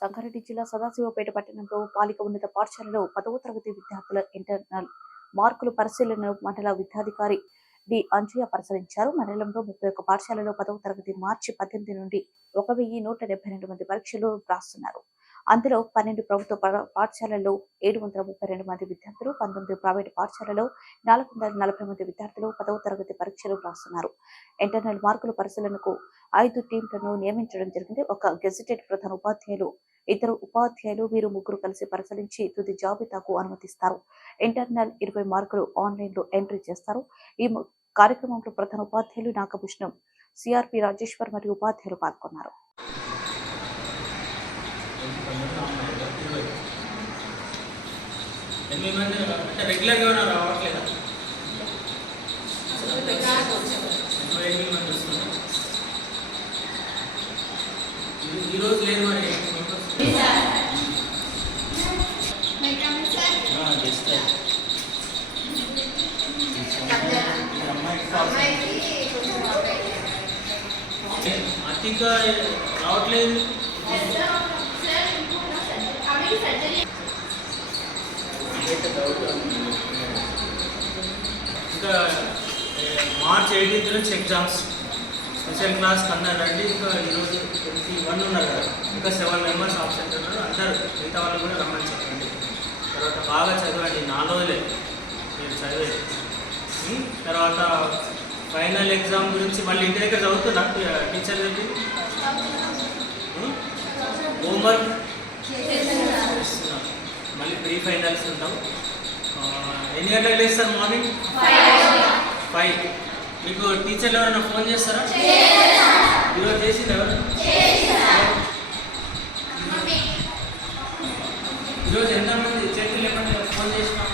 సంగారెడ్డి జిల్లా సదాశివపేట పట్టణంలో బాలిక ఉన్నత పాఠశాలలో 10వ తరగతి విద్యార్థుల ఇంటర్నల్ మార్కుల పరిశీలనను మండల విద్యాధికారి డి అంజయ్య పరిశీలించారు. మండలంలో 31 పాఠశాలలో 10వ తరగతి మార్చి 18 నుండి 1172 మంది పరీక్షలు వ్రాస్తున్నారు. అందులో 12 ప్రభుత్వ పాఠశాలల్లో 732 మంది విద్యార్థులు, 19 ప్రైవేటు పాఠశాలలో 440 మంది విద్యార్థులు 10వ తరగతి పరీక్షలు వ్రాస్తున్నారు. ఇంటర్నల్ మార్కుల పరిశీలనకు 5 టీంలను నియమించడం జరిగింది. ఒక గెజిటెడ్ ప్రధాన ఉపాధ్యాయులు, 2 ఉపాధ్యాయులు, వీరు ముగ్గురు కలిసి పరిశీలించి తుది జాబితాకు అనుమతిస్తారు. ఇంటర్నల్ 20 మార్కులు ఆన్లైన్ లో ఎంట్రీ చేస్తారు. ఈ కార్యక్రమంలో ప్రధాన ఉపాధ్యాయులు నాగభూషణం, సిఆర్పి రాజేశ్వర్ మరియు ఉపాధ్యాయులు పాల్గొన్నారు. ఈరోజు లేదు మరి అతిగా రావట్లేదు. ఇంకా మార్చ్ 18 నుంచి ఎగ్జామ్స్, స్పెషల్ క్లాస్ అన్నారండి. ఇంకా ఈరోజు 21 ఉన్నారు కదా, ఇంకా 7 మెంబర్స్ ఆబ్సెంట్ ఉన్నారు. అందరూ మిగతా వాళ్ళు కూడా రమ్మని చెప్పండి. తర్వాత బాగా చదవండి, 4 రోజులే మీరు చదివేది. తర్వాత ఫైనల్ ఎగ్జామ్ గురించి మళ్ళీ ఇంటి దగ్గర చదువుతున్నా టీచర్ దగ్గర హోంవర్క్ చేస్తున్నాం. మళ్ళీ ప్రీ ఫైనల్స్ ఉంటాం. ఎన్ని గంటలకు లేస్తారు? మార్నింగ్ 5. మీకు టీచర్లు ఎవరైనా ఫోన్ చేస్తారా? ఈరోజు చేసింది ఎవరు? ఈరోజు ఎంతమంది చేతులు లేకుండా ఫోన్ చేసినా?